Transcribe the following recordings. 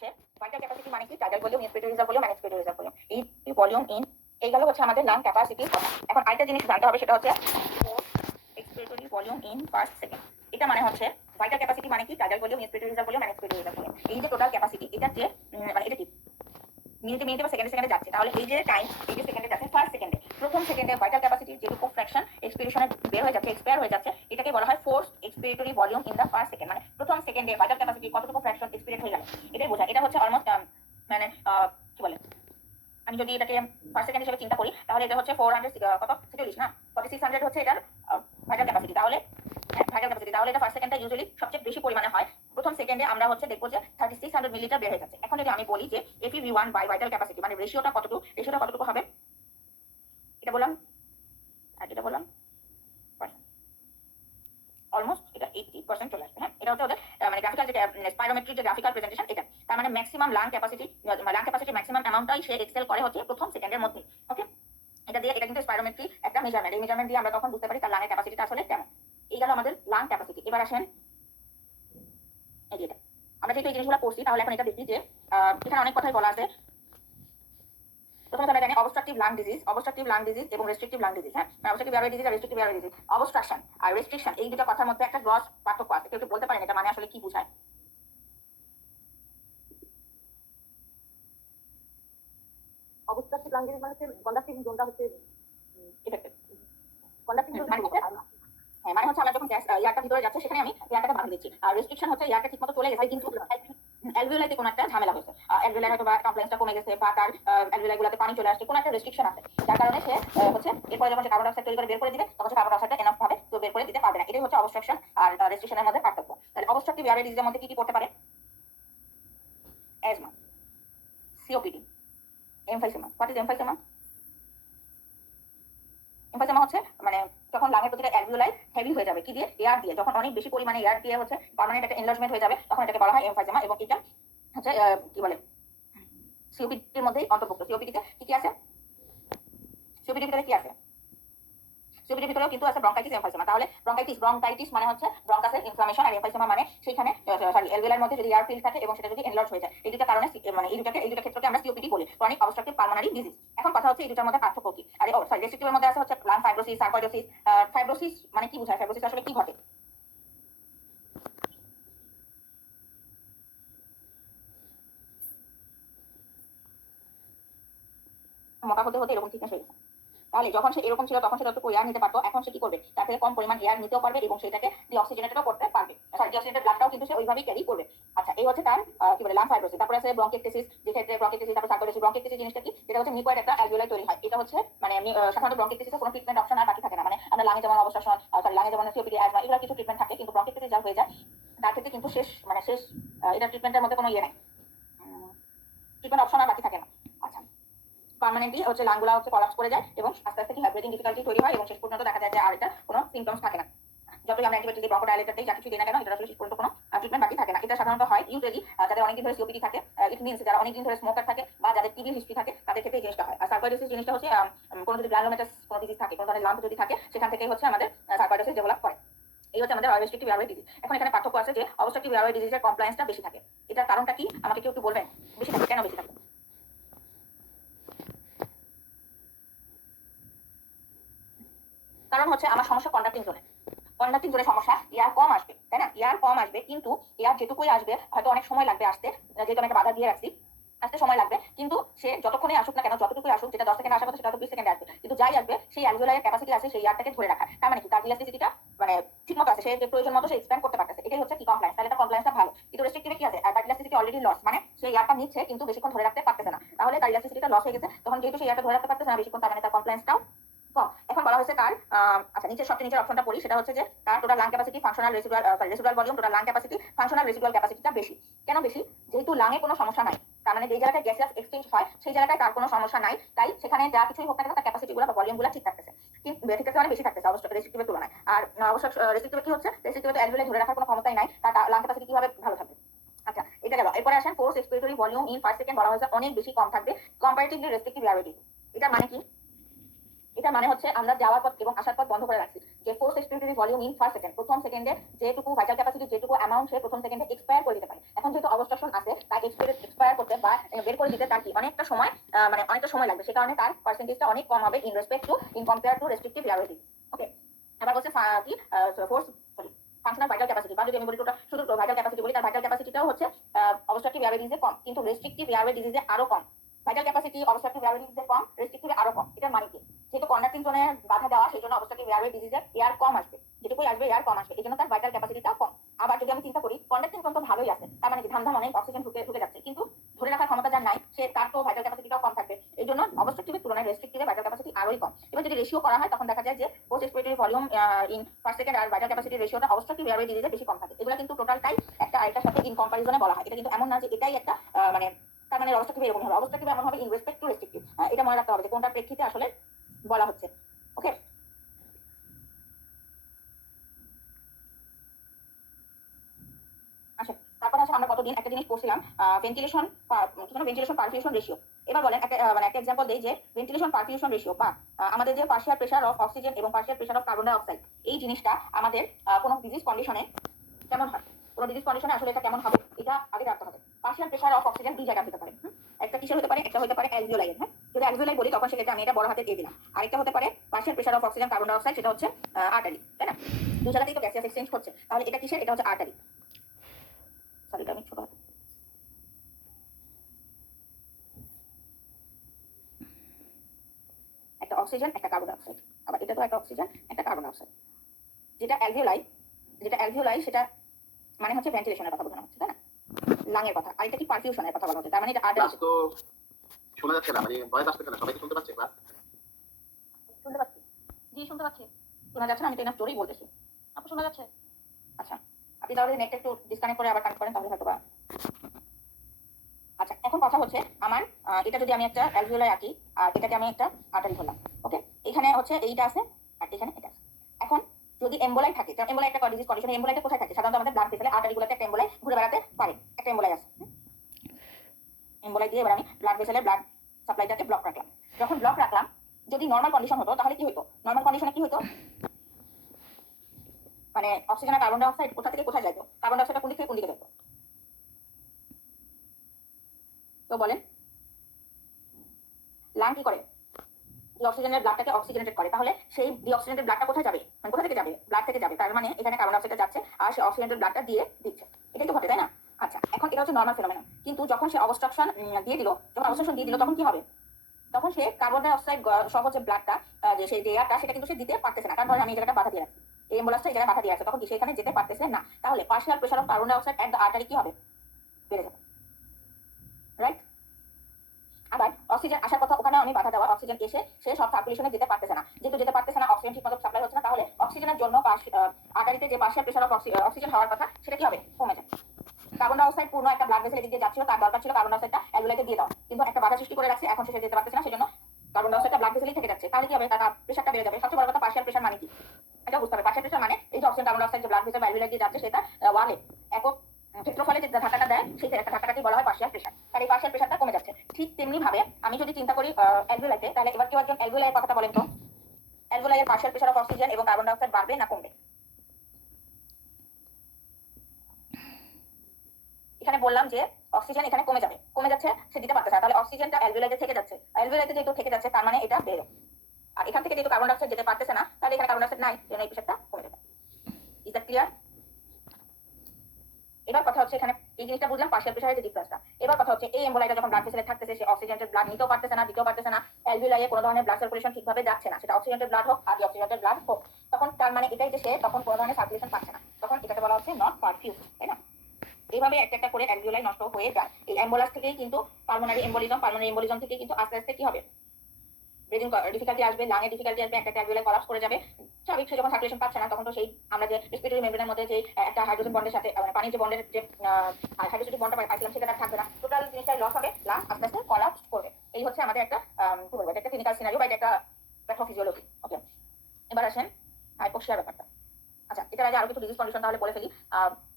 হচ্ছে vital capacity মানে কি, tidal volume, inspiratory reserve volume, expiratory reserve volume. এই ভলিউম ইন এইগুলো হচ্ছে আমাদের লাং ক্যাপাসিটি। এখন আরেকটা জিনিস জানতে হবে, সেটা হচ্ছে expiratory volume in first second. এটা মানে হচ্ছে ভাইটাল ক্যাপাসিটি মানে কি, tidal volume, inspiratory reserve volume, expiratory reserve volume. এই যে টোটাল ক্যাপাসিটি, এটা যে মানে এটা কি মিনিটে মিনিটে বা সেকেন্ডে সেকেন্ডে যাচ্ছে, তাহলে এই যে টাইম, এই যে সেকেন্ডে যাচ্ছে, ফার্স্ট সেকেন্ডে, প্রথম সেকেন্ডে ভাইটাল ক্যাপাসিটি যেটুকু ফ্র্যাকশন এক্সপিরেশনে বের হয়ে যাচ্ছে, এক্সপায়ার হয়ে যাচ্ছে, এটাকে বলা হয় forced expiratory volume in the first second. মানে প্রথম সেকেন্ডে ভাইটাল ক্যাপাসিটি কতটুকু ফ্র্যাকশন এক্সপিরেট হয়ে গেল, এটাই বোঝায়। এটা হচ্ছে অলমোস্ট মানে কি বলে, আমি যদি এটাকে ফার্স্ট সেকেন্ড হিসেবে চিন্তা করি, তাহলে এটা হচ্ছে 400 কত 46 না 4600 হচ্ছে এটার ভাইটাল ক্যাপাসিটি। তাহলে ভাইটাল ক্যাপাসিটি, তাহলে এটা ফার্স্ট সেকেন্ডটা ইউজুয়ালি সবচেয়ে বেশি পরিমাণে হয়। প্রথম সেকেন্ডে আমরা হচ্ছে দেখবো যে 3600 মিলিলিটার বের হয়ে যাচ্ছে। এখন যদি আমি বলি যে FeV1 বাই ভাইটাল ক্যাপাসিটি, মানে রেশিওটা কতটুকু হবে, এটা বললাম আর এটা বললাম অলমোস্ট এটা 80% চলে আসবে। হ্যাঁ, এটা হচ্ছে ওদের মানে গ্রাফিক্যাল যে স্পাইরোমেট্রি যে গ্রাফিক্যাল প্রেজেন্টেশন, এটা তার মানে ম্যাক্সিমাম লাং ক্যাপাসিটি ম্যাক্সিমাম অ্যামাউন্টটাই সে এক্সেল করে হচ্ছে প্রথম সেকেন্ডের মধ্যে। ওকে, এটা দিয়ে, এটা কিন্তু স্পাইরোমেট্রি একটা মেজারমেন্ট, এই মেজারমেন্ট দিয়ে আমরা তখন বুঝতে পারি তার লাংয়ের ক্যাপাসিটিটা আসলে কেমন। এই গেল আমাদের লাং ক্যাপাসিটি। এবার আসেন এই যে এটা, আমরা যেহেতু এই জিনিসগুলো পড়ছি, তাহলে এখন এটা দেখি যে এখানে অনেক কথাই বলা আছে। প্রথমে আমরা জানি অবস্ট্রাকটিভ লাং ডিজিজ এবং রেস্ট্রিকটিভ লাং ডিজিজ। হ্যাঁ, অবস্ট্রাকটিভ এয়ারওয়ে ডিজিজ আর রেস্ট্রিকটিভ এয়ারওয়ে ডিজিজ। অবস্ট্রাকশন আর রেস্ট্রিকশন, এই দুটো কথার মধ্যে একটা গ্রস পার্থক্য আছে। কেউ বলতে পারেন এটা মানে আসলে কি বোঝায়? অবস্ট্রাকটিভ লাং ডিজিজ মানে হচ্ছে কন্ডাক্টিভ জোনটা হচ্ছে এফেক্টেড। কন্ডাক্টিভ জোন হ্যাঁ, মানে হচ্ছে আমরা যখন গ্যাস এয়ারটা ভিতরে যাচ্ছে, সেখানে আমি এয়ারটাকে বাধা দিচ্ছি। আর রেস্ট্রিকশন হচ্ছে এয়ারটা ঠিকমতো চলে গেছে, কিন্তু অ্যালভিওলাইতে কোনো একটা ঝামেলা হয়েছে, অ্যালভিওলাই হয়তো বা কমপ্লেক্সটা কমে গেছে, বা তার অ্যালভিওলাই গুলোতে পানি চলে আসছে, কোনো একটা রেস্ট্রিকশন আছে, যার কারণে সে হচ্ছে এরপরে যখন সে কার্বন ডাইঅক্সাইড তৈরি করে বের করে দিবে, তখন সে কার্বন ডাইঅক্সাইডটা এনাফ ভাবে তো বের করে দিতে পারবে না। এটাই হচ্ছে অবস্ট্রাকশন আর রেস্ট্রিকশনের মধ্যে পার্থক্য। তাহলে অবস্ট্রাকটিভ এয়ারওয়ে ডিজিজের মধ্যে কি কি পড়তে পারে? Asthma, COPD, emphysema. What is emphysema? Emphysema হচ্ছে মানে যখন লাঙের প্রতিটা অ্যালভিওলাই হেভি হয়ে যাবে, কি দিয়ে? এয়ার দিয়ে। যখন অনেক বেশি পরিমাণে এয়ার দিয়ে হচ্ছে পার্মানেন্ট একটা এনলার্জমেন্ট হয়ে যাবে, তখন এটাকে বলা হয় এমফাইসেমা। এবং এটা হচ্ছে কি বলে, সিওপিডির মধ্যেই অন্তর্ভুক্ত। সিওপিডিতে কি কি আছে? সিওপিডির ভিতরে কি আছে? সিওপিডির ভিতরেও কিন্তু আছে ব্রঙ্কাইটিস, এমফাইসেমা। তাহলে ব্রঙ্কাইটিস মানে হচ্ছে ব্রঙ্কাসের ইনফ্লামেশন, আর এমফাইসেমা মানে সেখানে সরি অ্যালভিওলার মধ্যে যদি এয়ার ফিল থাকে এবং সেটা যদি এনলার্জ হয়ে যায়, এই দুটো কারণে মানে এই দুটো ক্ষেত্রকে আমরা সিওপিডি বলি, ক্রনিক অবস্ট্রাকটিভ পালমোনারি ডিজিজ। এখন কথা হচ্ছে এই দুটোর মধ্যে পার্থক্য কি? আর সরি রেস্ট্রিকটিভের মধ্যে আছে হচ্ছে লাং ফাইব্রোসিস, সার্কয়েডোসিস। ফাইব্রোসিস মানে কি বোঝায়? ফাইব্রোসিস আসলে কি ঘটে? মোটা হতে হতে এরকম থিকনেস হয়ে গেছে। তাহলে যখন সে এরকম ছিল তখন সে যতটুকু এয়ার নিতে পারতো, এখন সে কি করবে? তার থেকে কম পরিমাণ এয়ার নিতেও পারবে এবং সেটাকে ডিঅক্সিজেনেটেডও করতে পারবে। সরি, ডিঅক্সিজেনেটেড ব্লাডটাও কিন্তু সে ওইভাবেই ক্যারি করবে। আচ্ছা, এই হচ্ছে তার কি বলে লাং ফাইব্রোসিস। তারপরে আছে ব্রঙ্কিকটিসিস, যে ক্ষেত্রে ব্রঙ্কিকটিসিস, তারপর সার্কোইডোসিস। ব্রঙ্কিকটিসিস জিনিসটা কি? এটা হচ্ছে মিউকয়েড একটা অ্যালভিওলাই তৈরি হয়। এটা হচ্ছে মানে সাধারণত ব্রঙ্কিকটিসিসে কোনো ট্রিটমেন্ট অপশন আর বাকি থাকে না। মানে আমরা লাঙে যেমন অবস্ট্রাকশন, সরি লাঙে যেমন সিওপিডি, অ্যাজমা, এগুলো কিছু ট্রিটমেন্ট থাকে, কিন্তু ব্রঙ্কিকটিসিস যা হয়ে যায় তার ক্ষেত্রে কিন্তু শেষ এটা ট্রিটমেন্টের মধ্যে কোনো ইয়ে নাই, ট্রিটমেন্ট অপশন আর বাকি থাকে না। আচ্ছা, পার্মানেন্টলি হচ্ছে লাংগুলা হচ্ছে কলাপস করে যায় এবং আস্তে আস্তে কি হয়? ব্রিদিং ডিফিকাল্টি তৈরি হয় এবং শেষ পর্যন্ত দেখা যায় যে আর এটা কোনো সিমটমস থাকে না। যতই আমরা অ্যান্টিবায়োটিক দিই, ব্রঙ্কোডাইলেটর দিই, যা কিছু দিই না কেন, এটা আসলে শেষ পর্যন্ত কোনো ট্রিটমেন্ট বাকি থাকে না। এটা সাধারণত হয় ইউজুয়ালি যাদের অনেকদিন ধরে সিওপিডি থাকে, ইট মিনস যারা অনেকদিন ধরে স্মোকার থাকে বা যাদের টিবি হিস্ট্রি থাকে, তাদের ক্ষেত্রে এই জিনিসটা হয়। আর সার্কোইডোসিস জিনিসটা হচ্ছে কোনো যদি গ্রানুলোমেটাস কোনো ডিজিজ থাকে, কোনো ধরনের লাম্প যদি থাকে, সেখান থেকেই হচ্ছে আমাদের সার্কোইডোসিস ডেভেলপ করে। এই হচ্ছে আমাদের রেস্ট্রিকটিভ এয়ারওয়ে ডিজিজ। এখন এখানে পার্থক্য আছে যে অবস্ট্রাকটিভ এয়ারওয়ে ডিজিজের কমপ্লায়েন্সটা বেশি থাকে। এটার কারণটা কি আমাকে কেউ একটু বলবেন? বেশি থাকে কেন? বেশি থাকে কারণ হচ্ছে আমার সমস্যা কন্ডাক্টিং জোনে সমস্যা, এয়ার কম আসবে, তাই না? এয়ার কম আসবে, কিন্তু এয়ার যেটুকুই আসবে হয়তো অনেক সময় লাগবে আসতে, যেহেতু আমি একটা বাধা দিয়ে রাখছি, আসতে সময় লাগবে। কিন্তু সে যতক্ষণে আসুক না কেন, যতটুকুই আসুক, যেটা 10 সেকেন্ড আসার কথা সেটা হয়তো 20 সেকেন্ডে আসবে, কিন্তু যাই আসবে সেই অ্যালভিওলাইয়ের ক্যাপাসিটি আছে সেই এয়ারটাকে ধরে রাখার। তার মানে কি? তার ইলাস্টিসিটিটা মানে ঠিক মতো আছে, সে যে প্রয়োজন মতো সে এক্সপ্যান্ড করতে পারতেছে। এটাই হচ্ছে কি কমপ্লায়েন্স। তাহলে তার কমপ্লায়েন্সটা ভালো। কিন্তু রেস্ট্রিকটিভে কি আছে? তার ইলাস্টিসিটি অলরেডি লস, মানে সেই এয়ারটা নিচ্ছে কিন্তু বেশিক্ষণ ধরে রাখতে পারতেছে না। তাহলে তার ইলাস্টিসিটিটা লস হয়ে গেছে, তখন যেহেতু সেই এয়ারটা ধরে রাখতে পারতেছে না বেশিক্ষণ, তার মানে তার কমপ্লায়েন্সটাও কম। এখন বলা হয়েছে তার আচ্ছা নিচের সবচেয়ে নিচের অপশনটা পড়ি, সেটা হচ্ছে যে তার total lung capacity, functional residual volume, total lung capacity, functional residual ক্যাপাসিটিটা বেশি। কেন বেশি? যেহেতু লাঙে কোনো সমস্যা নাই, তার মানে যে জায়গাটায় গ্যাসিয়াস এক্সচেঞ্জ হয় সেই জায়গাটায় তার কোনো সমস্যা নাই, তাই সেখানে যা কিছুই হোক না কেন তার ক্যাপাসিটিগুলো বা ভলিউমগুলো ঠিক থাকতেছে, কিন্তু ঠিক আছে মানে বেশি থাকতেছে অবশ্য রেস্ট্রিকটিভের তুলনায়। আর অবশ্য রেস্ট্রিকটিভে কি হচ্ছে? রেস্ট্রিকটিভে তো অ্যালভিওলাই ধরে রাখার কোনো ক্ষমতাই নাই, তার লাং ক্যাপাসিটি কিভাবে ভালো থাকবে? আচ্ছা, এটা গেল। এরপরে আসেন force expiratory volume in first second, বলা হয়েছে অনেক বেশি কম থাকবে কম্পারেটিভলি রেস্ট্রিকটিভ এয়ারওয়ে। এটা মানে কি? এটা মানে হচ্ছে আমরা যাওয়ার পথ এবং আসার পথ বন্ধ করে রাখছি। যে force expiratory volume in first second, প্রথম সেকেন্ডে যেটুকু ভাইটাল ক্যাপাসিটি, যেটুকু অ্যামাউন্ট সে প্রথম সেকেন্ডে এক্সপায়ার করে দিতে পারে। এখন যেহেতু অবস্ট্রাকশন আছে, তাই এক্সপায়ার করতে বা বের করে দিতে তার কি অনেকটা সময় মানে অনেকটা সময় লাগবে, সে কারণে তার পার্সেন্টেজটা অনেক কম হবে in respect to in compare to restrictive reliability. Okay, এবার বলছে কি force sorry functional vital capacity, বা যদি আমি বলি শুধু ভাইটাল ক্যাপাসিটি বলি, তার ভাইটাল ক্যাপাসিটিটাও হচ্ছে অবস্ট্রাকটিভ এয়ারওয়ে ডিজিজে কম, কিন্তু রেস্ট্রিকটিভ এয়ারওয়ে ডিজিজে আরো কম। ভাইটাল ক্যাপাসিটি অবস্ট্রাকটিভ এয়ারওয়ে ডিজিজে কম, রেস্ট্রিকটিভে আরো কম। এটার মানে কি? যেহেতু কন্ডাক্টিং জোনে বাধা দেওয়া, সেই জন্য অবস্ট্রাকটিভ এয়ারওয়ে ডিজিজে এয়ার কম আসবে, যেটুকুই আসবে এয়ার কম আসবে, এই জন্য তার ভাইটাল ক্যাপাসিটিটা কম। আবার যদি আমি চিন্তা করি কন্ডাক্টিং জোন তো ভালোই আছে, তার মানে কি ধান অনেক অক্সিজেন ঢুকে যাচ্ছে, কিন্তু ধরে রাখার ক্ষমতা যার নাই, সে তার তো ভাইটাল ক্যাপাসিটিটাও কম থাকবে। এই জন্য অবস্ট্রাকটিভের তুলনায় রেস্ট্রিকটিভে ভাইটাল ক্যাপাসিটি আরোই কম। এবার যদি রেশিও করা হয় তখন দেখা যায় যে post expiratory volume in first second আর ভাইটাল ক্যাপাসিটি রেশিওটা অবস্ট্রাকটিভ এয়ারওয়ে ডিজিজে বেশি কম থাকে। এগুলো কিন্তু টোটালটাই একটা আরেকটার সাথে ইন কম্পারিজনে বলা হয়। এটা কিন্তু এমন না যে এটাই একটা মানে তার মানে অবস্ট্রাকটিভ এরকম হবে, অবস্ট্রাকটিভ এমন হবে ইন রেসপেক্ট টু রেস্ট্রিকটিভ। এটা মনে রাখতে হবে যে কোনটার প্রেক্ষিতে আসলে বলা হচ্ছে। ওকে, আচ্ছা তারপর আছে আমরা কতদিন একটা জিনিস পড়ছিলাম ভেন্টিলেশন ভেন্টিলেশন পারফিউশন রেশিও। এবার বলেন একটা মানে একটা এক্সাম্পল দেই যে ভেন্টিলেশন পারফিউশন রেশিও বা আমাদের যে পার্শিয়াল প্রেসার অফ অক্সিজেন এবং partial pressure of carbon die অক্সাইড, এই জিনিসটা আমাদের কোনো ডিজিজ কন্ডিশনে কেমন হয়, কোনো ডিজিজ কন্ডিশনে আসলে এটা কেমন হবে, এটা আগে রাখতে হবে। পার্শিয়াল প্রেসার অফ অক্সিজেন দুই জায়গা হতে পারে। একটা কিসের হতে পারে? একটা হতে পারে অ্যালভিওলাইয়ের। হ্যাঁ, যদি অ্যালভিওলাই বলি তখন সেক্ষেত্রে আমি এটা বড় হাতে দিয়ে দিলাম। আরেকটা হতে পারে partial pressure of oxygen carbon die অক্সাইড, সেটা হচ্ছে আর্টারি, তাই না? দুই জায়গাতেই তো গ্যাসিয়াস এক্সচেঞ্জ হচ্ছে, তাহলে এটা কিসের? এটা হচ্ছে আর্টারি। সরি এটা আমি ছোট হাতে, একটা অক্সিজেন একটা কার্বন ডাই অক্সাইড, আবার এটা তো একটা অক্সিজেন একটা কার্বন ডাই অক্সাইড। যেটা অ্যালভিওলাই সেটা মানে হচ্ছে ভেন্টিলেশনের কথা বোঝানো হচ্ছে, তাই না? লাংয়ের কথা। আর এটা কি পারফিউশনের কথা বলা হচ্ছে, তার মানে এটা আর্টারি। তো শোনা যাচ্ছে না, মানে ভয়েস আসতেছে না, সবাই কি শুনতে পাচ্ছে ক্লাস? শুনতে পাচ্ছি, জি শুনতে পাচ্ছি। শোনা যাচ্ছে না? আমি তো এনাফ জোরেই বলতেছি। আপু শোনা যাচ্ছে? আচ্ছা, আপনি তাহলে নেটটা একটু ডিসকানেক্ট করে আবার কানেক্ট করেন, তাহলে হয়তো বা। আচ্ছা, এখন কথা হচ্ছে আমার এটা যদি আমি একটা অ্যালভিওলাই আঁকি আর এটাকে আমি একটা আর্টারি ধরলাম। ওকে, এখানে হচ্ছে এইটা আছে আর এখানে এটা আছে। এখন যদি এম্বোলাই থাকে, তো এম্বোলাই একটা ডিজিজ কন্ডিশন, এম্বোলাইটা কোথায় থাকে? সাধারণত আমাদের ব্লাড ভেসেলে আর্টারিগুলোতে একটা এম্বোলাই ঘুরে বেড়াতে পারে, একটা এম্বোলাই আছে। এম্বোলাই দিয়ে এবার আমি ব্লাড ভেসেলে ব্লাড সাপ্লাইটাকে ব্লক রাখলাম। যখন ব্লক রাখলাম, যদি নর্মাল কন্ডিশন হতো তাহলে কি হতো? নর্মাল কন্ডিশনে কি হতো? মানে অক্সিজেন আর কার্বন ডাই অক্সাইড কোথা থেকে কোথায় যাইতো? কার্বন ডাই অক্সাইডটা কোন দিক থেকে কোন দিকে যেত? তো বলেন, লাং কি করে? অক্সিজেনের ব্লাডটাকে অক্সিজেনেটেড করে, তাহলে সেই ডিঅক্সিজেনেটেড ব্লাডটা কোথায় যাবে? মানে কোথা থেকে যাবে? ব্লাড থেকে যাবে। তার মানে এখানে কার্বন ডাই অক্সাইডটা যাচ্ছে আর সে অক্সিজেনেটেড ব্লাডটা দিয়ে দিচ্ছে। এটাই তো ঘটে, তাই না? আচ্ছা, এখন এটা হচ্ছে নর্মাল ফেনোমেনন। কিন্তু যখন সে অবস্ট্রাকশন দিয়ে দিল, তখন কি হবে? তখন সে কার্বন ডাই অক্সাইড সহ যে ব্লাডটা যে সেই যে এয়ারটা, সেটা কিন্তু সে দিতে পারতেছে না, কারণ ধরেন আমি এই জায়গাটা বাধা দিয়ে রাখছি, এই অ্যাম্বুলেন্সটা এই জায়গায় বাধা দিয়ে আছে, তখন কি সেখানে যেতে পারতেছে না। তাহলে partial pressure of carbon die oxide at the artery কি হবে? বেড়ে যাবে, রাইট? আবার অক্সিজেন আসার কথা, ওখানে আমি বাধা দেওয়া, অক্সিজেন এসে সে সব সার্কুলেশনে যেতে পারতেছে না। যেহেতু যেতে পারতেছে না, অক্সিজেন ঠিকমতো সাপ্লাই হচ্ছে না, তাহলে অক্সিজেনের জন্য আর্টারিতে যে পার্শিয়াল প্রেসার অফ অক্সিজেন হওয়ার কথা, সেটা কি হবে? কমে যায়। কার্বন ডাই অক্সাইড পূর্ণ একটা ব্লাড ভেসেল দিয়ে যাচ্ছিল, তার দরকার ছিল কার্বন ডাই অক্সাইডটা অ্যালভিওলাইতে দিয়ে দেওয়া, কিন্তু একটা বাধা সৃষ্টি করে রাখছে, এখন সে যেতে পারতেছে না, সেজন্য কার্বন ডাই অক্সাইডটা ব্লাড ভেসেলেই থেকে যাচ্ছে। তাহলে কি হবে? তার প্রেসারটা বেড়ে যাবে। সবচেয়ে বড় কথা, পার্শিয়াল প্রেসার মানে কি এটা বুঝতে হবে। পার্শিয়াল প্রেসার মানে এই যে অক্সিজেন কার্বন ডাই অক্সাইড যে ব্লাড ভেসেল অ্যালভিওলাই দিয়ে যাচ্ছে, সেটা ওয়ালে একক ক্ষেত্রফলে যে ধাক্কাটা দেয়, সেই ধাক্কাটাকে বলা হয় পার্শিয়াল প্রেসার। তার এই পার্শিয়াল প্রেসারটা কমে যাচ্ছে। ঠিক তেমনি ভাবে আমি যদি চিন্তা করি অ্যালভিওলাইতে, তাহলে এবার কেউ একজন অ্যালভিওলাইয়ের কথাটা বলেন তো, অ্যালভিওলাইয়ের পার্শিয়াল প্রেসার অফ অক্সিজেন এবং কার্বন ডাই অক্সাইড বাড়বে না কমবে? এখানে বললাম যে অক্সিজেন এখানে কমে যাচ্ছে, সে দিতে পারতেছে না, তাহলে অক্সিজেনটা অ্যালভিওলাইতে থেকে যাচ্ছে। অ্যালভিওলাইতে যেহেতু থেকে যাচ্ছে, তার মানে এটা বেড়ে। আর এখান থেকে যেহেতু কার্বন ডাই অক্সাইড যেতে পারতেছে না, তাহলে এখানে কার্বন ডাই অক্সাইড নাই, এই প্রেসারটা কমে যাবে। Is that clear? এবার কথা হচ্ছে এখানে এই জিনিসটা বুঝলাম পার্শিয়াল প্রেসারের যে ডিফারেন্সটা। এবার কথা হচ্ছে এই এম্বোলাইটা যখন ব্লাড ভেসেলে থাকতেছে, সে অক্সিজেনেটেড ব্লাড নিতেও পারতেছে না, দিতেও পারতেছে না, অ্যালভিওলাইয়ে কোনো ধরনের ব্লাড সার্কুলেশন ঠিকভাবে যাচ্ছে না, সেটা অক্সিজেনেটেড ব্লাড হোক আর ডিঅক্সিজেনেটেড ব্লাড হোক, তখন তার মানে এটাই যে সে তখন কোনো ধরনের সার্কুলেশন পাচ্ছে না, তখন এটাকে বলা হচ্ছে নট পারফিউজড, তাই না? এইভাবে একটা একটা করে অ্যালভিওলাই নষ্ট হয়ে যায়। এই অ্যাম্বুলাস থেকেই কিন্তু পালমোনারি এম্বোলিজম থেকে কিন্তু আস্তে আস্তে কি হবে? ব্রিদিং ডিফিকাল্টি আসবে, লাঙে ডিফিকাল্টি আসবে, একটা অ্যালভিওলাই কোলাপস করে যাবে। স্বাভাবিক, সে যখন সার্কুলেশন পাচ্ছে না, তখন তো সেই আমরা যে রেসপিরেটরি মেমব্রেনের মধ্যে যে একটা হাইড্রোজেন বন্ডের সাথে মানে পানির যে বন্ডের যে হাইড্রোজেন বন্ডটা পাইছিলাম, সেটা থাকবে না, টোটাল জিনিসটাই লস হবে, প্লাস আস্তে আস্তে কোলাপস করবে। এই হচ্ছে আমাদের একটা কি বলবো, এটা একটা ক্লিনিক্যাল সিনারিও বা এটা একটা প্যাথোফিজিওলজি। ওকে, এবার আসেন হাইপোক্সিয়ার ব্যাপারটা। আচ্ছা, এটার আগে আরো কিছু ডিজিজ কন্ডিশন তাহলে বলে ফেলি।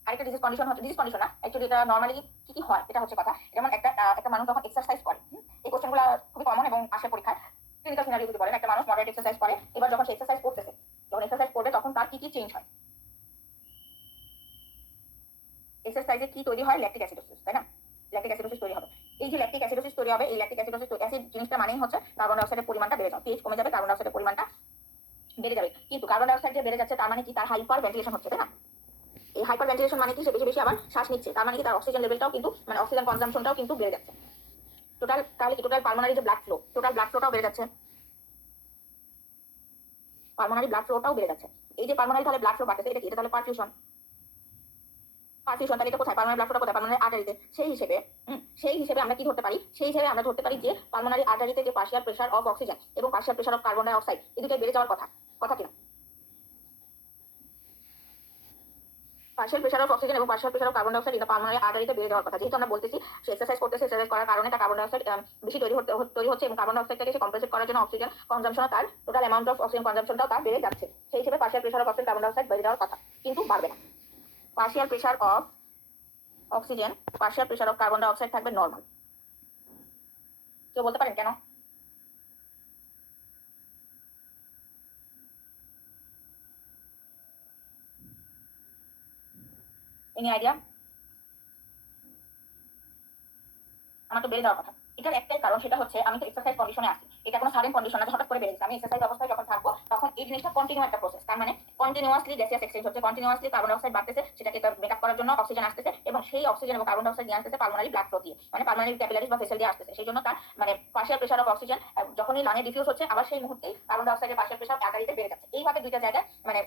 আরেকটা ডিজিজ কন্ডিশন হচ্ছে, ডিজিজ কন্ডিশন না অ্যাকচুয়ালি, এটা নর্মালি কি কি হয় এটা হচ্ছে কথা। যেমন একটা মানুষ যখন এক্সারসাইজ করে, এই কোশ্চেনগুলো খুবই কমন এবং আসে পরীক্ষায়। ক্লিনিক্যাল সিনারিও যদি বলেন, একটা মানুষ মডারেট এক্সারসাইজ করে, এবার যখন সে এক্সারসাইজ করতেছে, যখন এক্সারসাইজ করবে তখন তার কি কি চেঞ্জ হয়? এক্সারসাইজে কি তৈরি হয়? ল্যাকটিক অ্যাসিডোসিস, তাই না? ল্যাকটিক অ্যাসিডোসিস তৈরি হবে। এই যে ল্যাকটিক অ্যাসিডোসিস তৈরি হবে, এই ল্যাকটিক অ্যাসিডোসিস অ্যাসিড জিনিসটা মানেই হচ্ছে কার্বন ডাই অক্সাইডের পরিমাণটা বেড়ে যাবে, পিএইচ কমে যাবে, কার্বন ডাই অক্সাইডের পরিমাণটা বেড়ে যাবে। কিন্তু কার্বন ডাই অক্সাইড যে বেড়ে যাচ্ছে তার মানে কি তার হাইপার ভেন্টিলেশন হচ্ছে, তাই না? এই হাইপার ভেন্টিলেশন মানে কি সে বেশি বেশি আবার শ্বাস নিচ্ছে, তার মানে কি তার অক্সিজেন লেভেলটাও কিন্তু মানে অক্সিজেন কনজাম্পশনটাও কিন্তু বেড়ে যাচ্ছে। টোটাল তাহলে কি টোটাল পালমোনারি যে টোটাল ব্লাড ফ্লোটাও বেড়ে যাচ্ছে, পালমোনারি ব্লাড ফ্লোটাও বেড়ে যাচ্ছে। এই যে পালমোনারি তাহলে ব্লাড ফ্লো বাড়তেছে, এটা কি? এটা তাহলে পারফিউশন। তাহলে এটা কোথায়? পালমোনারি ব্লাড ফ্লোটা কোথায়? পালমোনারি আর্টারিতে। সেই হিসেবে আমরা কি ধরতে পারি? সেই হিসেবে আমরা ধরতে পারি যে পালমোনারি আর্টারিতে যে পার্শিয়াল প্রেসার অফ অক্সিজেন এবং partial pressure of carbon die অক্সাইড এই দুটোই বেড়ে যাওয়ার কথা, কথা কিনা? পার্শিয়াল প্রেসার অফ অক্সিজেন এবং partial pressure of carbon die অক্সাইড এটা পালমোনারি আর্টারিতে বেড়ে যাওয়ার কথা। যেহেতু আমরা বলতেছি সে এক্সারসাইজ করতেছে, এক্সারসাইজ করার কারণে তার কার্বন ডাই অক্সাইড বেশি তৈরি হচ্ছে এবং কার্বন ডাই অক্সাইডটাকে সে কম্প্রেসেট করার জন্য অক্সিজেন কনজাম্পশন তার টোটাল অ্যামাউন্ট অফ অক্সিজেন কনজাম্পশনটাও তার বেড়ে যাচ্ছে। সেই হিসেবে partial pressure of oxygen carbon die অক্সাইড বেড়ে যাওয়ার কথা, কিন্তু বাড়বে না। Partial pressure of oxygen, partial pressure of carbon die অক্সাইড থাকবে নরমাল। কেউ বলতে পারেন কেন? Any idea? আমার তো বেড়ে যাওয়ার কথা। এটার একটাই কারণ, সেটা হচ্ছে আমি তো এক্সারসাইজ কন্ডিশনে আছি। এটা কোনো সাডেন কন্ডিশন না হঠাৎ করে বেড়ে গেছে। আমি এক্সারসাইজ অবস্থায় যখন থাকবো তখন এই জিনিসটা কন্টিনিউ একটা প্রসেস। তার মানে কন্টিনিউয়াসলি গ্যাসিয়াস এক্সচেঞ্জ হচ্ছে, কন্টিনিউয়াসলি কার্বন ডাই অক্সাইড বাড়তেছে, সেটাকে মেকআপ করার জন্য অক্সিজেন আসতেছে এবং সেই অক্সিজেন এবং কার্বন ডাই অক্সাইড নিয়ে আসতেছে পালমোনারি ব্লাড ফ্লো দিয়ে, মানে পালমোনারি ক্যাপিলারিজ বা ভেসেল দিয়ে আসতেছে। সেই জন্য তার মানে পার্শিয়াল প্রেসার অফ অক্সিজেন যখনই লাঙে ডিফিউজ হচ্ছে আবার সেই মুহূর্তেই কার্বন ডাই অক্সাইডের পার্শিয়াল প্রেসার আর্টারিতে বেড়ে যাচ্ছে। এইভাবে দুইটা জায়গায় মানে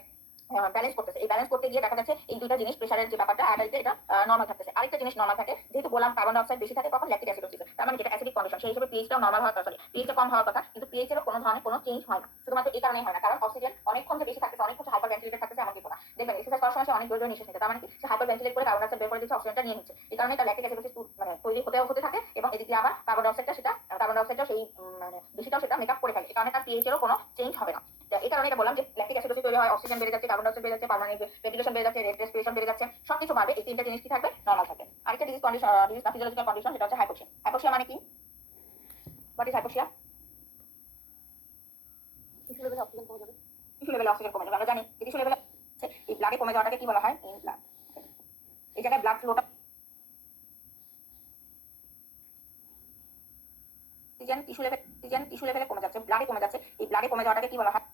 ব্যালেন্স করতেছে। এই ব্যালেন্স করতে গিয়ে দেখা যাচ্ছে এই দুইটা জিনিস প্রেসারের যে ব্যাপারটা আর্টারিতে এটা নরমাল থাকতেছে। আরেকটা জিনিস নরমাল থাকে, যেহেতু বললাম কার্বন ডাই অক্সাইড বেশি থাকে তখন ল্যাকটিক অ্যাসিডোসিস, তার মানে যেটা অ্যাসিডিক কন্ডিশন, সেই হিসেবে পিএইচটাও নরমাল হওয়ার কথা, পিএইচটা কম হওয়ার কথা, কিন্তু পিএইচ এর কোনো ধরনের কোনো চেঞ্জ হয় না। শুধুমাত্র এই কারণেই হয় না কারণ অক্সিজেন অনেকক্ষণ যে বেশি থাকতেছে, অনেকক্ষণ হাইপার ভেন্টিলেটেড থাকতেছে এমন কিছু না। দেখবেন এক্সারসাইজ করার সময় অনেক জোরে নিঃশ্বাস নিতে, তার মানে কি সে হাইপার ভেন্টিলেট করে কার্বন ডাই অক্সাইড বের করে দিচ্ছে, অক্সিজেনটা নিয়ে নিচ্ছে। এই কারণে তার ল্যাকটিক অ্যাসিডোসিস মানে তৈরি হতে থাকে এবং এদিকে আবার কার্বন ডাই অক্সাইডটা সেই মানে বেশিটাও সেটা মেকআপ করে ফেলে। এই কারণে তার পিএইচ এরও কোনো চেঞ্জ হবে না। এই কারণে এটা বললাম যে ল্যাকটিক অ্যাসিডোসিস তৈরি হয়, অক্সিজেন বেড়ে যাচ্ছে, কার্বন ডাই অক্সাইড বেড়ে যাচ্ছে, পালমোনারি ভেন্টিলেশন বেড়ে যাচ্ছে, রেসপিরেশন বেড়ে যাচ্ছে, সবকিছু বাড়বে। এই তিনটা জিনিস কি থাকবে? নরমাল থাকবে। আরেকটা ডিজিজ কন্ডিশন, ডিজিজ বা ফিজিওলজিক্যাল কন্ডিশন, সেটা হচ্ছে হাইপোক্সিয়া। হাইপোক্সিয়া মানে কি? What is hypoxia? টিস্যু লেভেলে অক্সিজেন কমে যাবে। টিস্যু লেভেলে অক্সিজেন কমে যাবে, আমরা জানি টিস্যু লেভেলে এই ব্লাডে কমে যাওয়াটাকে কি বলা হয়? In blood. এই জায়গায় ব্লাড ফ্লোটা টিস্যু লেভেলে কমে যাচ্ছে, ব্লাডে কমে যাচ্ছে, এই ব্লাডে কমে যাওয়াটাকে কি বলা হয়?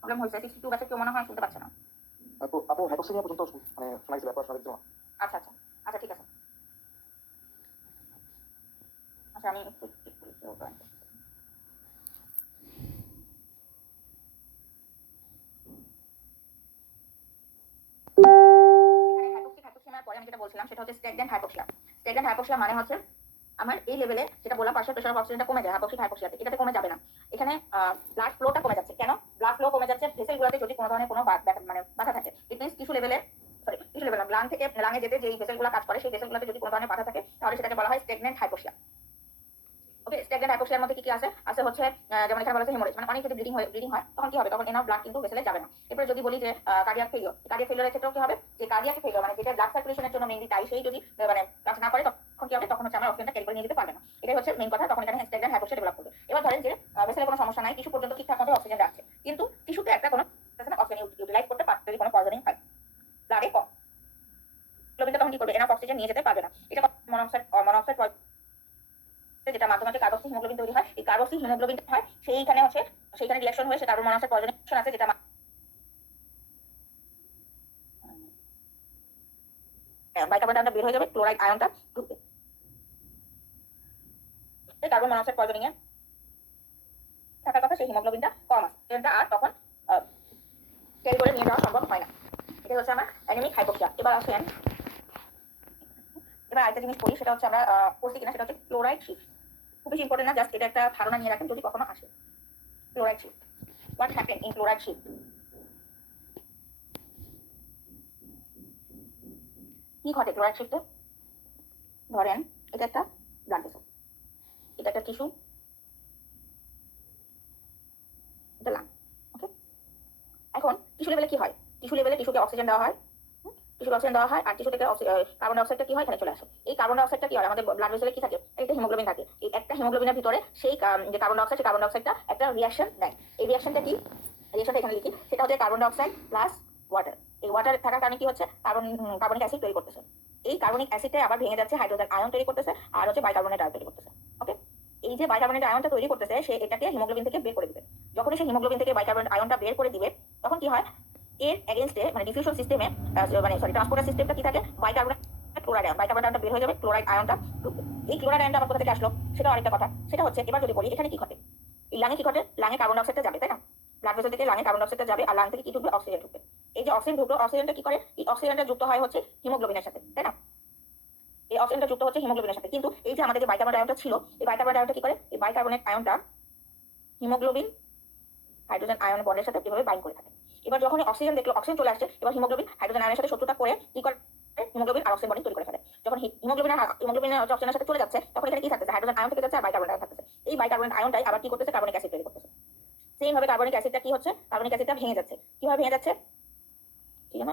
প্রবলেম হয়েছে। 62 ব্যাচে কেউ মনে হয় শুনতে পাচ্ছে না। আপু হাইপোক্সিয়া পর্যন্ত মানে শোনাইছে, ব্যাপার শোনাইছে না। আচ্ছা আচ্ছা আচ্ছা, ঠিক আছে। আচ্ছা আমি একটু চেক করি কেউ join করছে। এখানে হাইপোক্সিয়ার পরে আমি যেটা বলছিলাম সেটা হচ্ছে স্ট্যাগন্যান্ট হাইপোক্সিয়া। স্ট্যাগন্যান্ট হাইপোক্সিয়া মানে হচ্ছে আমার এই লেভেলে যেটা বললাম পার্শিয়াল প্রেসার অফ অক্সিজেনটা কমে যায় হাইপোক্সিয়াতে, এটাতে কমে যাবে না। এখানে ব্লাড ফ্লোটা কমে যাচ্ছে। কেন ব্লাড ফ্লো কমে যাচ্ছে? ভেসেলগুলোতে যদি কোনো ধরনের কোনো মানে বাধা থাকে, ইট মিন্স টিস্যু লেভেলে লাং থেকে লাঙে যেতে যে ভেসেলগুলো কাজ করে সেই ভেসেলগুলোতে যদি কোনো ধরনের বাধা থাকে তাহলে সেটাকে বলা হয় স্ট্যাগন্যান্ট হাইপোক্সিয়া। ওকে, স্ট্যাগন্যান্ট হাইপোক্সিয়ার মধ্যে কি আছে? আছে হচ্ছে যেমন এখানে বলা আছে হেমোরেজ, মানে অনেক যদি ব্লিডিং হয় তখন কি হবে? তখন এনাফ ব্লাড কিন্তু ভেসেলে যাবে না। এরপরে যদি বলি যে কার্ডিয়াক ফেলিওরের ক্ষেত্রেও কি হবে? যে কার্ডিয়াক ফেলিওর মানে যেটা ব্লাড সার্কুলেশনের জন্য মেইনলি দায়ী, সেই যদি মানে কাজ না করে তখন কি হবে? তখন হচ্ছে আমরা অক্সিজেনটা ক্যারি করে নিয়ে যেতে পারবে না। এটাই হচ্ছে মেইন কথা, তখন এখানে স্ট্যাগন্যান্ট হাইপোক্সিয়া ডেভেলপ করবে। এবার ধরেন যে ভেসেলে কোনো সমস্যা নাই, টিস্যু পর্যন্ত ঠিকঠাক মতো অক্সিজেন যাচ্ছে, কিন্তু টিস্যুতে একটা কোনো অক্সিজেন ইউটিলাইজ করতে পারবে যদি কোনো পয়জনিং হয়, ব্লাডে কম হিমোগ্লোবিনটা তখন কি করবে? এনাফ অক্সিজেন নিয়ে যেতে পারবে না। এটা মনোক্সাইড যেটা মাধ্যমে কার্বক্সি হিমোগ্লোবিন তৈরি হয়, এই কার্বক্সি হিমোগ্লোবিন হয় সেইখানে রিঅ্যাকশন হয়ে সে কার্বন মনোক্সাইড পয়জনেশন আছে, যেটা বাইকার্বনেট আয়নটা বের হয়ে যাবে, ক্লোরাইড আয়নটা ঢুকবে। এই কার্বন মনোক্সাইড পয়জনিং এ থাকার কথা সেই হিমোগ্লোবিনটা কম আছে, এটা আর তখন ক্যারি করে নিয়ে যাওয়া সম্ভব হয় না। এটা হচ্ছে আমার অ্যানিমিক হাইপোক্সিয়া। এবার আসেন, এবার আরেকটা জিনিস বলি, সেটা হচ্ছে আমরা পড়ছি কিনা, সেটা হচ্ছে ক্লোরাইড শিফট। খুব বেশি ইম্পর্টেন্ট না, জাস্ট এটা একটা ধারণা নিয়ে রাখেন যদি কখনো আসে। Chloride shift, what happen in chloride shift? কি ঘটে ক্লোরাইড শিফটে? ধরেন এটা একটা ব্লাড ভেসেল, এটা একটা টিস্যু, এটা লাং। ওকে, এখন টিস্যু লেভেলে কি হয়? টিস্যুকে অক্সিজেন দেওয়া হয়, আর টিস্যু থেকে কার্বন ডাই অক্সাইডটা কি হয়? এখানে চলে আসে। এই কার্বন ডাই অক্সাইডটা কি হয়? আমাদের ব্লাড ভেসেলে কি থাকে? একটা হিমোগ্লোবিন থাকে। হিমোগ্লোবিনের ভিতরে সেই যে কার্বন ডাইঅক্সাইড, সেই কার্বন ডাইঅক্সাইডটা একটা রিয়াকশন দেয়। এই রিয়াকশনটা কি? রিয়াকশনটা এখানে লিখি, সেটা হচ্ছে কার্বন ডাইঅক্সাইড প্লাস ওয়াটার। এই ওয়াটার থাকার কারণে কি হচ্ছে, কার্বনিক অ্যাসিড তৈরি করতেছে। এই কার্বনিক অ্যাসিডটা আবার ভেঙে যাচ্ছে, হাইড্রোজেন আয়ন তৈরি করতেছে, আর হচ্ছে বাইকার্বনেট আয়ন তৈরি করতেছে। ওকে, এই যে বাইকার্বনেট আয়নটা তৈরি করতেছে, সে এটাকে হিমোগ্লোবিন থেকে বের করে দিবে। যখনই সে হিমোগ্লোবিন থেকে বাইকার্বনেট আয়নটা বের করে দিবে, তখন কি হয়, এর এগেইনস্টে মানে ডিফিউশন সিস্টেমে ট্রান্সপোর্টার সিস্টেমটা কি থাকে, বাইকার্বনেট ক্লোরাইড আয়ন, বাইকার্বনেট আয়নটা বের হয়ে যাবে, ক্লোরাইড আয়নটা ঢুকবে। এই ক্লোরাইড আয়নটা আবার কোথা থেকে আসলো, সেটা আরেকটা কথা। সেটা হচ্ছে, এবার যদি বলি এখানে কি ঘটে, এই লাঙে কি ঘটে, লাঙে কার্বন ডাইঅক্সাইডটা যাবে, তাই না? ব্লাড ভেসেল থেকে লাঙে কার্বন ডাইঅক্সাইডটা যাবে, আর লাং থেকে কি ঢুকবে, অক্সিজেন ঢুকবে। এই যে অক্সিজেন ঢুকলো, অক্সিজেনটা কি করে, এই অক্সিজেনটা যুক্ত হয় হচ্ছে হিমোগ্লোবিনের সাথে, তাই না? এই অক্সিজেনটা যুক্ত হচ্ছে হিমোগ্লোবিনের সাথে, কিন্তু এই যে আমাদের যে বাইকার্বনেট আয়নটা ছিল, এই বাইকার্বনেট আয়নটা কি করে, এই বাইকার্বনেট আয়নটা হিমোগ্লোবিন হাইড্রোজেন আয়ন বন্ডের সাথে কিভাবে বাইন্ড করে থাকে। এবার যখন অক্সিজেন দেখলো, অক্সিজেন চলে আসছে, এবার হিমোগ্লোবিন হাইড্রোজেন আয়নের সাথে শত্রুতা করে কি করে, হিমোগ্লোবিন আর অক্সিজেন বন্ডিং তৈরি করে ফেলে। যখন হিমোগ্লোবিন অক্সিজেনের সাথে চলে যাচ্ছে, তখন এখানে কি থাকতেছে, হাইড্রোজেন আয়ন থেকে যাচ্ছে, আর বাইকার্বনেট আয়ন থাকতেছে। এই বাইকার্বনেট আয়নটাই আবার কি করতেছে, কার্বনিক অ্যাসিড তৈরি করতেছে। সেম ভাবে কার্বনিক অ্যাসিডটা কি হচ্ছে, কার্বনিক অ্যাসিডটা ভেঙে যাচ্ছে। কিভাবে ভেঙে যাচ্ছে, কি জানো,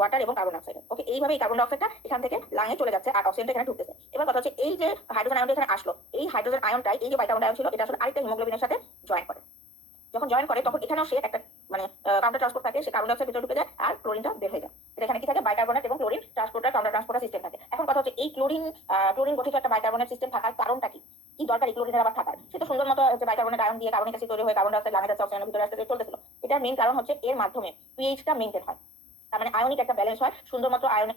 ওয়াটার এবং কার্বন ডাইঅক্সাইড। ওকে, এইভাবে এই কার্বন ডাইঅক্সাইডটা এখান থেকে লাঙে চলে যাচ্ছে, আর অক্সিজেনটা এখানে ঢুকতেছে। এবার কথা হচ্ছে, এই যে হাইড্রোজেন আয়নটা এখানে আসলো, এই হাইড্রোজেন আয়নটাই, এই যে বাইকার্বন আয়ন ছিল, এটা আসলে আরেকটা হিমোগ্লোবিনের সাথে জয়েন করে। যখন জয়েন করে, তখন এখানেও সে একটা মানে কাউন্টার ট্রান্সপোর্ট থাকে, সে কার্বন ডাইঅক্সাইড ভিতরে ঢুকে যায়, আর ক্লোরিনটা বের হয়ে যায়। এটা এখানে কি থাকে, বাইকার্বনেট এবং ক্লোরিন কাউন্টার ট্রান্সপোর্টার সিস্টেম থাকে। এখন কথা হচ্ছে, এই ক্লোরিন গঠিত একটা বাইকার্বনেট সিস্টেম থাকার কারণটা কি, কি দরকার এই ক্লোরিনের আবার থাকার? সে তো সুন্দর মতো যে বাইকার্বনেট আয়ন দিয়ে কার্বনিক অ্যাসিড তৈরি হয়ে কার্বন ডাইঅক্সাইড লাঙে যাচ্ছে, অক্সিজেনের ভিতরে আসতে চলতেছিল। এটার মেইন কারণ হচ্ছে, এর মাধ্যমে পিএইচটা মেইনটেইন হয়। তার মানে আয়নিক একটা ব্যালেন্স হয়, সুন্দর মতো আয়নে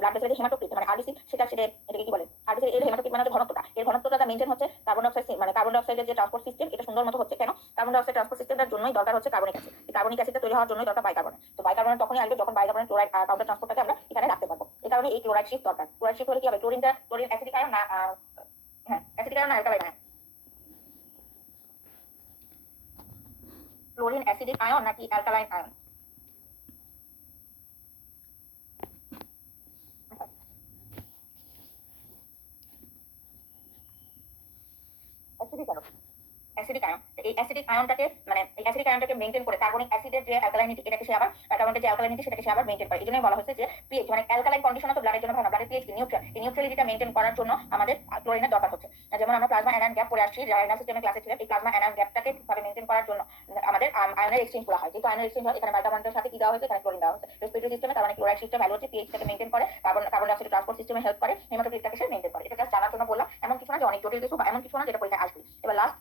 ব্লাড ভেসেলের যে হেমাটোক্রিট মানে আরবিসি, সেটা এটাকে কি বলে, আরবিসি এর হেমাটোক্রিট মানে হচ্ছে ঘনত্বটা, এর ঘনত্বটা মেইনটেইন হচ্ছে কার্বন ডাইঅক্সাইড মানে কার্বন ডাইঅক্সাইডের যে ট্রান্সপোর্ট সিস্টেম, এটা সুন্দর মতো হচ্ছে। কেন? কার্বন ডাইঅক্সাইড ট্রান্সপোর্ট সিস্টেমটার জন্যই দরকার হচ্ছে কার্বনিক অ্যাসিড। এই কার্বনিক অ্যাসিডটা তৈরি হওয়ার জন্যই দরকার বাইকার্বনেট। তো বাইকার্বনেট তখনই আসবে যখন বাইকার্বনেট ক্লোরাইড কাউন্টার ট্রান্সপোর্টটাকে আমরা এখানে রাখতে পারবো। এই কারণে এই ক্লোরাইড শিফট দরকার। ক্লোরাইড শিফট হলে কি হবে, ক্লোরিন অ্যাসিডিক আয়ন না, হ্যাঁ অ্যাসিডিক আয়ন না, alkaline ion, chlorine acidic ion নাকি alkaline ion? Acidic ion, acidic ion. এই অ্যাসিডিক আয়নটাকে মানে এই অ্যাসিডিক আয়নটাকে মেইনটেইন করে কার্বনিক অ্যাসিডের যে অ্যালকালাইনিটি, এটাকে সে আবার কার্বনের যে অ্যালকালাইনিটি, সেটাকে সে আবার মেইনটেইন করে। এইজন্যই বলা হয়েছে যে পিএইচ মানে অ্যালকালাইন কন্ডিশন তো ব্লাডের জন্য ভালো না, ব্লাডের পিএইচ কি নিউট্রাল, এই নিউট্রালিটিটা মেইনটেইন করার জন্য আমাদের ক্লোরিনের দরকার হচ্ছে। যেমন আমরা প্লাজমা অ্যানায়ন গ্যাপ পড়ে আসছি, যারা এনার্জি সিস্টেমের ক্লাসে ছিলেন, এই প্লাজমা অ্যানায়ন গ্যাপটাকে ঠিকভাবে মেইনটেইন করার জন্য আমাদের আয়নের এক্সচেঞ্জ করা হয়। যেহেতু আয়নের এক্সচেঞ্জ হয়, এখানে বাইকার্বনেটের সাথে কি দেওয়া হয়েছে, এখানে ক্লোরিন দেওয়া হয়েছে। রেসপিরেটরি সিস্টেমে তার মানে ক্লোরাইড সিস্টেম ভ্যালু হচ্ছে পিএইচটাকে মেইনটেইন করে, কার্বন ডাইঅক্সাইড ট্রান্সপোর্ট সিস্টেমে হেল্প করে, হেমাটোক্রিটটাকে সে মেইনটেইন করে। এটা জাস্ট জানার জন্য বললাম, এমন কিছু না যে অনেক জটিল কিছু বা এমন কিছু না যেটা পরীক্ষায় আসবে। এবার লাস্ট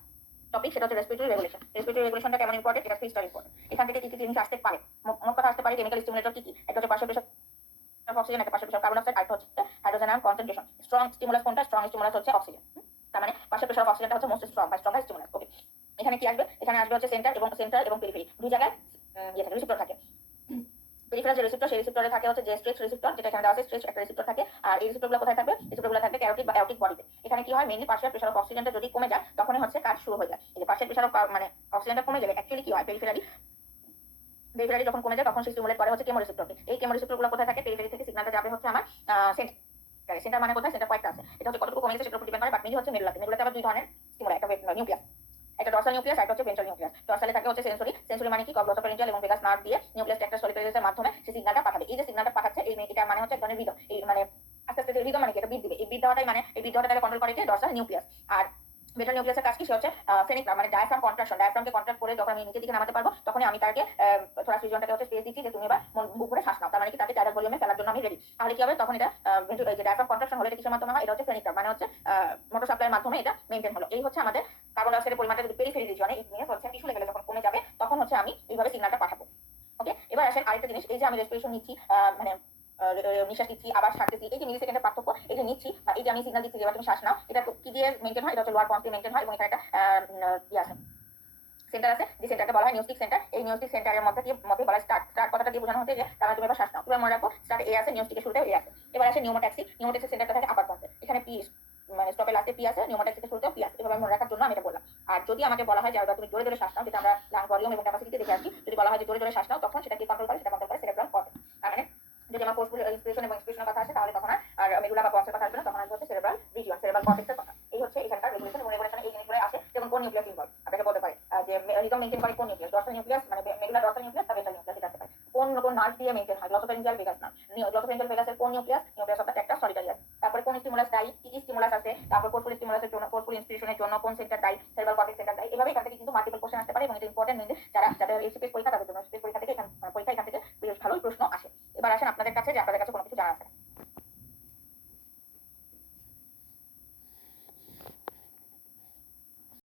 টপিক, সেটা হচ্ছে রেসপিরেটরি রেগুলেশন। রেসপিরেটরি রেগুলেশনটা কেমন ইম্পর্টেন্ট, এটা 3 স্টার ইম্পর্টেন্ট। এখান থেকে কি কি জিনিস আসতে পারে, মোট কথা আসতে পারে কেমিক্যাল স্টিমুলেটর কি কি, একটা হচ্ছে পার্শ্ব প্রেসার অক্সিজেন, একটা পার্শ্ব প্রেসার কার্বন ডাইঅক্সাইড, আরেকটা হচ্ছে hydrogen ion concentration. Strong stimulus কোনটা, স্ট্রং স্টিমুলাস হচ্ছে অক্সিজেন। তার মানে পার্শ্ব প্রেসার অক্সিজেনটা হচ্ছে মোস্ট স্ট্রং বা স্ট্রংগেস্ট স্টিমুলাস। ওকে, এখানে কি আসবে, এখানে আসবে হচ্ছে সেন্টার এবং পেরিফেরি, দুই জায়গায় রিসেপ্টর থাকে। পেরিফেরাল যে রিসেপ্টর, সেই রিসেপ্টরে থাকে হচ্ছে যে স্ট্রেচ রিসেপ্টর, যেটা এখানে দেওয়া আছে, স্ট্রেচ একটা রিসেপ্টর থাকে। আর এই রিসেপ্টরগুলো কোথায় থাকবে, রিসেপ্টরগুলো থাকবে ক্যারোটিড বা অ্যাওটিক বডিতে। এখানে কি হয়, মেইনলি পার্শিয়াল প্রেসার অফ অক্সিজেনটা যদি কমে যায়, তখনই হচ্ছে কাজ শুরু হয়ে যায়। এই যে পার্শিয়াল প্রেসার অফ মানে অক্সিজেনটা কমে গেলে অ্যাকচুয়ালি কি হয়, পেরিফেরালি যখন কমে যায়, তখন সে স্টিমুলেট করে হচ্ছে কেমো রিসেপ্টরকে। এই কেমো রিসেপ্টরগুলো কোথায় থাকে, পেরিফেরি থেকে সিগন্যালটা যাবে হচ্ছে আমার সেন্টার মানে কোথায়, সেন্টার কয়েকটা আছে। এটা হচ্ছে কতটুকু কমে গেছে সেটার উপর ডিপেন্ড করে, বাট মেইনলি হচ্ছে মেডুলাতে। মেডুলাতে আবার দুই ধরনের স্টিমুলাই, একটা নিউক্লিয়াস, একটা ডরসাল নিউক্লিয়াস, একটা হচ্ছে ভেন্ট্রাল নিউক্লিয়াস। ডরসালে থাকে হচ্ছে সেন্সরি মানে কি, গ্লোসোফারিঞ্জিয়াল এবং ভেগাস নার্ভ দিয়ে নিউক্লিয়াসটা একটা সলিড মাধ্যমে সে সিগন্যালটা পাঠাবে। এই যে সিগন্যালটা পাঠাচ্ছে, এটা মানে হচ্ছে এক ধরনের রিদম। এই মানে আস্তে আস্তে যে রিদম মানে কি, এটা বিট দিবে। এই বিট দেওয়াটাই মানে এই বিট দেওয়াটা তাকে কন্ট্রোল করে কি, ডরসাল নিউক্লিয়াস। আর ভেন্ট্রাল নিউক্লিয়াসের কাজ কি, সে হচ্ছে ফেনিক মানে ডায়াফ্রাম কন্ট্রাকশন। ডায়াফ্রামকে কন্ট্রাক্ট করে যখন আমি নিচের দিকে নামাতে পারবো, তখনই আমি তাকে থোরাস রিজিয়নটাকে হচ্ছে স্পেস দিচ্ছি যে তুমি এবার বুক ভরে শ্বাস নাও। তার মানে কি, তাকে টাইটার ভলিউমে ফেলার জন্য আমি রেডি। তাহলে কি হবে, তখন এটা যে ডায়াফ্রাম কন্ট্রাকশন হলে এটা কিসের মাধ্যমে হয়, এটা হচ্ছে ফেনিক মানে হচ্ছে মোটর সাপ্লাইয়ের মাধ্যমে এটা মেইনটেইন হলো। এই হচ্ছে আমাদের কার্বন ডাইঅক্সাইডের পরিমাণটা যদি পেরিফেরি রিজিয়নে, ইট মিনস হচ্ছে টিস্যু লেভেলে যখন কমে যাবে, তখন হচ্ছে আমি এইভাবে সিগন্যালটা পাঠাবো। ওকে, এবার আসেন আরেকটা জিনিস, এই যে আমি রেসপিরেশন নিচ্ছি, মানে নিঃশ্বাস নিচ্ছি আবার ছাড়তেছি, এই যে মিলি সেকেন্ডের পার্থক্য, এই যে নিচ্ছি বা এই যে আমি সিগন্যাল দিচ্ছি যে এবার তুমি শ্বাস নাও, এটা কি দিয়ে মেইনটেইন হয়, এটা হচ্ছে লোয়ার পন্স দিয়ে মেইনটেইন হয়। এবং এখানে একটা ইয়ে আছে, সেন্টার আছে, যে সেন্টারকে বলা হয় নিউস্টিক সেন্টার। এই নিউস্টিক সেন্টারের মধ্যে বলা স্টার্ট কথাটা দিয়ে বোঝানো হচ্ছে যে তাহলে তুমি এবার শ্বাস নাও। তুমি মনে রাখো, স্টার্ট এ আছে, নিউস্টিকের শুরুতেও এ আছে। এবার আসে নিউমোট্যাক্সি সেন্টারটা থাকে আপার পন্সে, এখানে পি মানে স্টপের লাস্টে পি আছে, নিউমোট্যাক্সির শুরুতেও পি আছে। এভাবে মনে রাখার জন্য আমি এটা বললাম। আর যদি আমাকে বলা হয় যে তুমি জোরে জোরে শ্বাস নাও, যেটা আমরা লাং ভলিউম এবং ক্যাপাসিটিতে দেখে আসছি, যদি বলা হয় যে জোরে জোরে শ্বাস নাও, তখন সেটা কি কন্ট্রোল করে, সেটা কন্ট্রোল করে সেরেব্রাল কর্টেক্স। তার মানে যদি আমার ফোর্সফুল ইন্সপিরেশন এবং এক্সপ্রেশনের কথা আসে, তাহলে তখন আর মেডুলা বা পন্সের কথা আসবে না, তখন আসবে হচ্ছে সেরেব্রাল রিজিয়ন, সেরেব্রাল কর্টেক্সের কথা। এই হচ্ছে এখানকার রেগুলেশন। এবং রেগুলেশনে এই জিনিসগুলো আসে, যেমন কোন নিউক্লিয়াস ইনভলভ, আপনাকে বলতে পারে যে রিদম মেইনটেইন করে কোন নিউক্লিয়াস, ডরসাল নিউক্লিয়াস মানে মেডুলা ডরসাল নিউক্লিয়াস বা ভেন্ট্রাল নিউক্লিয়াস, এটা আসতে পারে। কোন নার্ভ দিয়ে মেইনটেইন হয়, গ্লোসোফারিঞ্জিয়াল ভেগাস নার্ভ। গ্লোসোফারিঞ্জিয়াল ভেগাসের কোন নিউক্লিয়াস, নিউক্লিয়াস অফ দ্য ট্যাক্টাস সলিটারিয়াস। তারপরে কোন স্টিমুলাস দায়ী, কি কি স্টিমুলাস আছে, তারপর ফোর্সফুল স্টিমুলাসের জন্য, ফোর্সফুল ইন্সপিরেশনের জন্য কোন সেন্টার দায়ী, সেরিব্রাল কর্টেক্স সেন্টার দায়ী, এভাবে এখান থেকে কিন্তু মাল্টিপল কোশ্চেন আসতে পারে এবং এটা ইম্পর্টেন্ট মেনলি যারা যাদের এসিপিএস পরীক্ষা তাদের জন্য। এসিপিএস পরীক্ষা থেকে এখান পরীক্ষা এখান থেকে বেশ ভালোই প্রশ্ন আসে। এবার আসেন আপনাদের কাছে যে আপনাদের